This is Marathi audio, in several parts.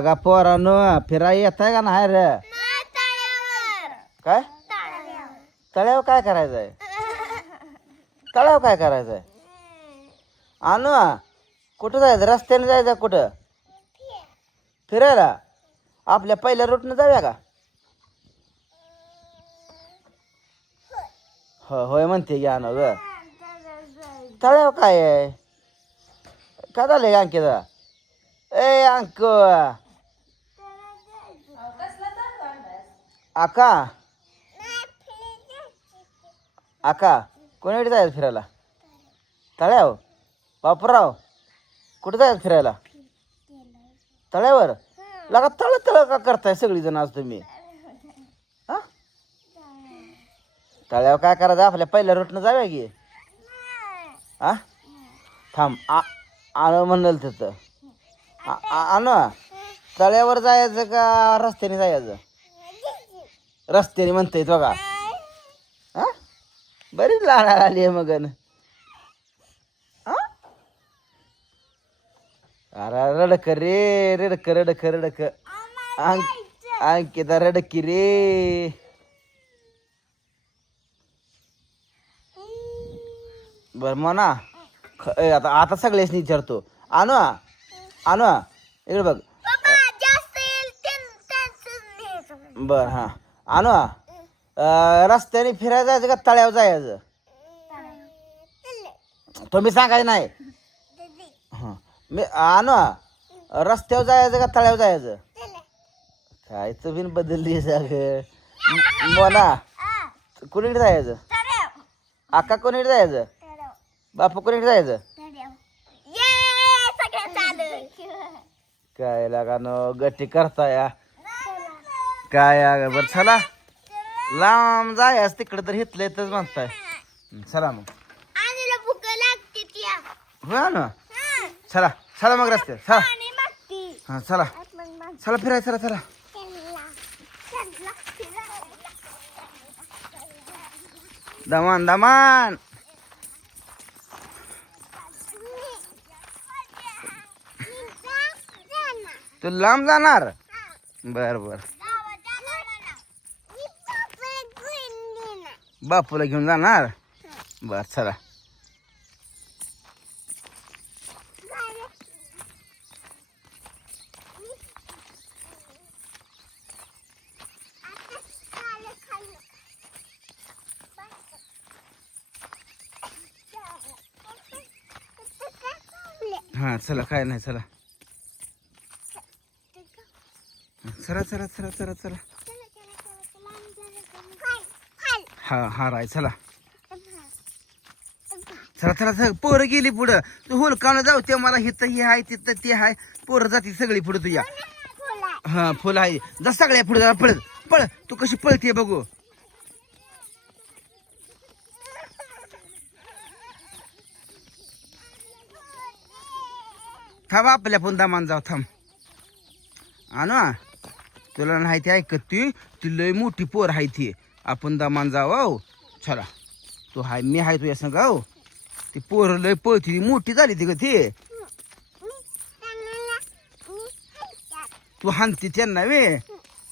का पोरानो फिराय येत आहे का नाही रे? काय? तळ्यावर काय करायचंय? तळ्यावर काय करायचंय? आणू कुठं जायचं? रस्त्याने जायचं कुठं? फिरायला? आपल्या पहिल्या रूटनं जाऊया का? हो होय म्हणते की आणू ग. तळ्यावर काय आहे? काय झालंय का अंकिता? ए अंक! आका. आका कोणीकडे जायचं फिरायला? तळ्याव बापराव कुठं जायचं फिरायला? तळ्यावर? लगा तळ तळ का करताय सगळी जण आज तुम्ही? हा? तळ्यावर काय करायचं? आपल्या पहिल्या रूटनं जाऊया की? हा? थांब आ आण म्हणलं तिथं. आ- आण. तळ्यावर जायचं का रस्त्याने जायचं? रस्त्याने म्हणते बघा. हा? बरीच लाडा आली आहे मग हा? अरे रडक रे रडक रडक रडक. अंक अंकिता रडकी रे. बर म्हणा आता आता सगळ्याच विचारतो. आणू आणू इकडे बघ. बर हा. आणू अं, रस्त्याने फिरायला जायचं का तळ्यावर जायचं? तुम्ही सांगायचं नाही. हं. मी आणू रस्त्यावर जायचं का तळ्यावर जायचं? काय तुम्ही बदलली जाग. मोना कोणीकडे जायचं? आका कोणीकडे जायचं? बापू कोणीकडे जायचं? काय लागा न गट्टी करता या काय या बर चला. लांब जायच तिकडे तर हितलंय तर म्हणताय. चला मग. हो. ना चला चला मग रस्ते चला. हा चला. चला फिराय चला चला. दमान दमान. तू लांब जाणार? बर बर. बापूला घेऊन जाणार? बर चला. हा चला काय नाही चला. चला चला चला चला चला. हा हा राय चला. चला चला चला पोरं गेली पुढं. तू हुलकावं जाऊ ते मला हिथं हे आहे तिथं ते आहे. पोरं जाती सगळी पुढे तुझ्या. हा फुलं आहे. जा सगळ्या पुढे जा पळत पळ. तू कशी पळते बघू. थांब आपल्या पण दामान जाऊ थांब. आणू तुला नाही ते ऐकत ती? ती लय मोठी पोर आहे ती. आपण दमान जाऊ हो चला. तू हाय मी हाय तुझ्या संग हो ती पोर लय पळती मोठी झाली ती ग ती. तू हानती त्यांना वे.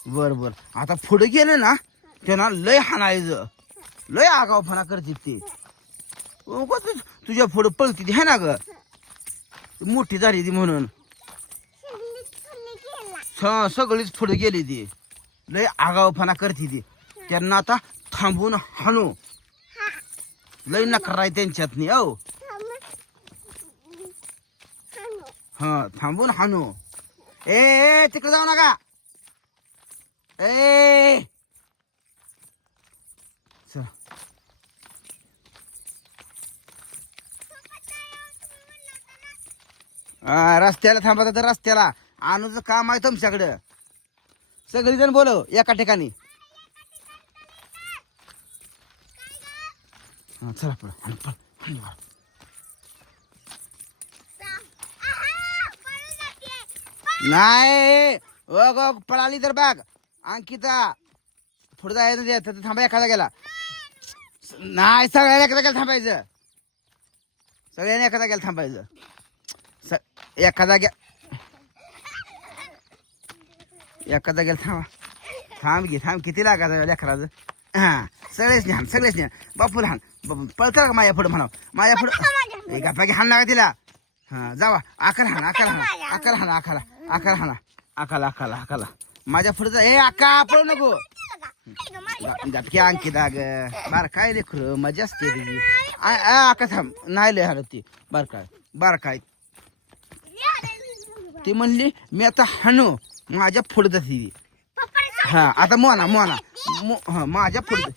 बर बर. आता पुढे गेलं ना त्यांना लय हाणायचं. लय आगावपणा करते ते. तुझ्या पुढं पळती ती है ना ग. मोठी झाली ती म्हणून. सगळीच पुढे गेली ती. लय आगावपणा करते ती. त्यांना आता थांबून हाणू. लय नकार आहे त्यांच्यात नाही हा थांबून हाणू. ए ए, तिकडे जाऊ नका. ए. हा, रस्त्याला थांबा तर रस्त्याला. आणूचं काम आहे तुमच्याकडं. सगळी जण बोलव एका ठिकाणी. हा, चला पळ हाण, पळ, हाण वर. नाही ओ गो पळाली तर बघ. अंकिता पुढे जायचं दे, तर थांबा एखादा गेला. नाही सगळ्याला एखादा गेला थांबायचं. सगळ्यांनी एखादा गेला थांबायचं. स- एखादा गे एखादा गेला थांबा. थांब घे थांब किती लागायचं लेकराचं? हां सगळेच हाण सगळेच हाण बापू लहान पळतं का माझ्या पुढं म्हणा माझ्या पुढं एका पाकी हाण लागा तिला? हा जावा. आकार हाण आकार हाण. आकार हाण आकाला. आकार हाणा. आकाला आकाला आकाला. माझ्या पुढं जा. ए आका पळू नको. गटकी अंकिता ग बार काय लेकर मजा असते तुझी आका थांब. नाही लय हरत ती बार काय बार काय. ती म्हणली मी आता हाणू. माझ्या पुढं जाते हा आता मोना मोना. मो- हा माझ्या पुढं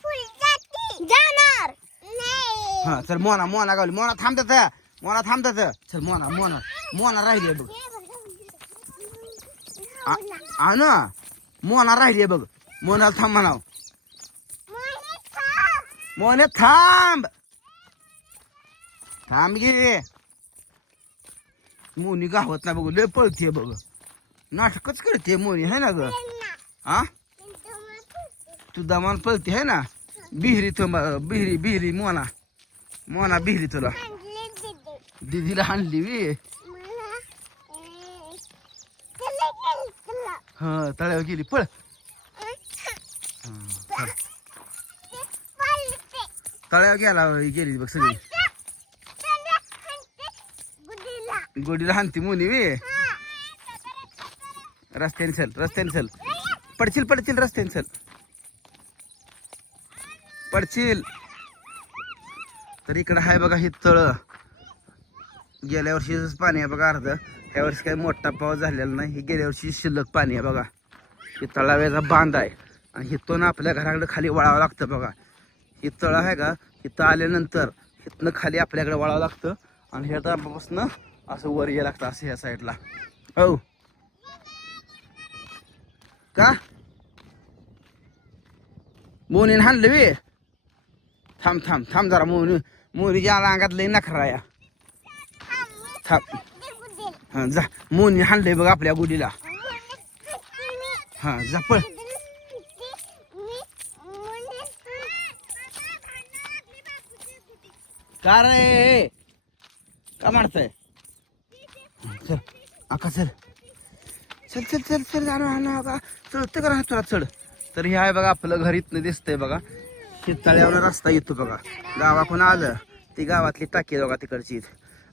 हा चल मोना मोना गावली. मोना थांबतात मोना थांबतात चल मोना मोना. मोना राहिली बघ. आ ना? मोना राहिली बघ. मोनाला थांब म्हणाव. मोने थांब. थांब गे. मोनी गावत ना बघ. लय पळते बघ. नाटकच करते मोनी है ना ग? हा तू दमान पळते है ना? बिहरी थांब बिहरी बिहरी मोना. मोना बिहरी तुला. दीदीला आणली वी हा तळ्यावर गेली. पळ. तळ्यावर गेला गेली बघ सगळी. गोडीला. हानती मोनी वी रस्त्याने चल रस्त्याने चल. पडशील पडशील रस्त्याने चल. पडशील. तर इकडं आहे बघा हे तळ. गेल्या वर्षीच पाणी आहे बघा अर्ध. ह्या वर्षी काही मोठा पाऊस झालेला नाही. हे गेल्या वर्षी शिल्लक पाणी आहे बघा. हे तळाव्याचा बांध आहे. आणि हिथून आपल्या घराकडे खाली वळावं लागतं बघा. हे तळ आहे का? इथं आल्यानंतर इथनं खाली आपल्याकडे वळावं लागतं. आणि ह्या दाबापासून असं वर यायला लागतं असं ह्या साईडला. हो का? मोनीन हाणलं वे थांब थांब थांब जरा मोनी मोनीच्या अंगात लय नखरा या. हा जा. मोनी हाणलंय बघ आपल्या गुडीला. हा जा पळ. का रे? का म्हणतय चल आका चल. चल चल चल चल जाणं आणा का चढते करा तुला चढ. तर हे आहे बघा आपलं घर दिसतंय बघा. तळ्यावर रस्ता येतो बघा. गावाकडून आलं ती गावातली टाकी बघा तिकडची.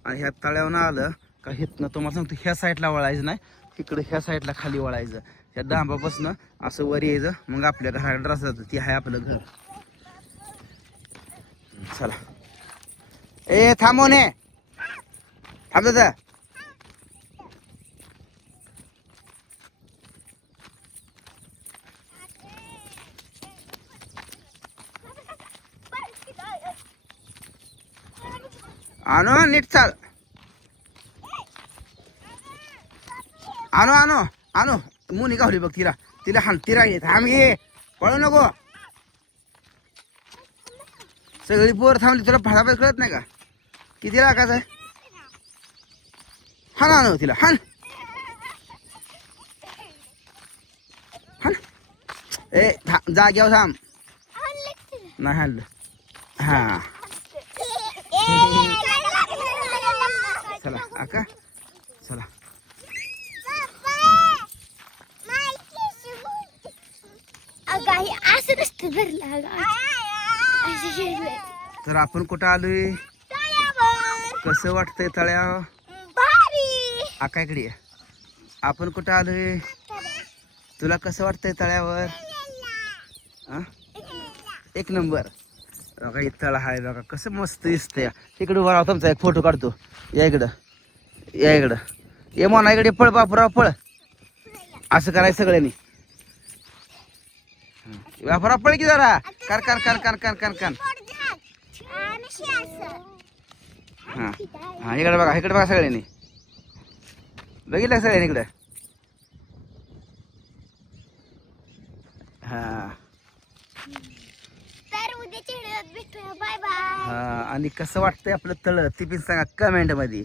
आणि ह्या तळ्यावर आलं का हिथनं तुम्हाला सांगतो ह्या साईडला वळायचं नाही तिकडे ह्या साईडला खाली वळायचं. त्या डांबापासून असं वर यायचं मग आपल्या घराकडे रस्ता जातो. ती आहे आपलं घर. चला. ए थांबव ने थांब दादा आणो नीट चाल. आणो आणो आणो. मुनी गावली बघ तिला. तिला हाण तिला घे थांब घे पळू नको. सगळी पोर थांबली तुला फळाफळ कळत नाही का? किती लाखाचं आहे? हाण आणो तिला हाण हाण ए था जाग्यावर थांब. नाही हाणलं हा. चला. आका चला. तर आपण कुठं आलोय. कसं वाटतंय तळ्या? आकाकडे. आपण कुठं आलोय? तुला कसं वाटतंय तळ्यावर? हा? एक नंबर. बघा इथं तळ आहे बघा कसं मस्त दिसतंय. इकडे उभा राहा तुमचा एक फोटो काढतो. या इकडं. या इकडं. ये म्हणा इकडे पळ बापराव पळ. असं करायचं सगळ्यांनी. बापराव पळ की जरा. कर कर कर कर कर कर कर. हा. हा इकडे बघा इकडे बघा सगळ्यांनी. बघितलं सगळ्यांनी इकडे? हा. हा आणि कसं वाटतंय आपलं तळ ती पण सांगा कमेंटमध्ये.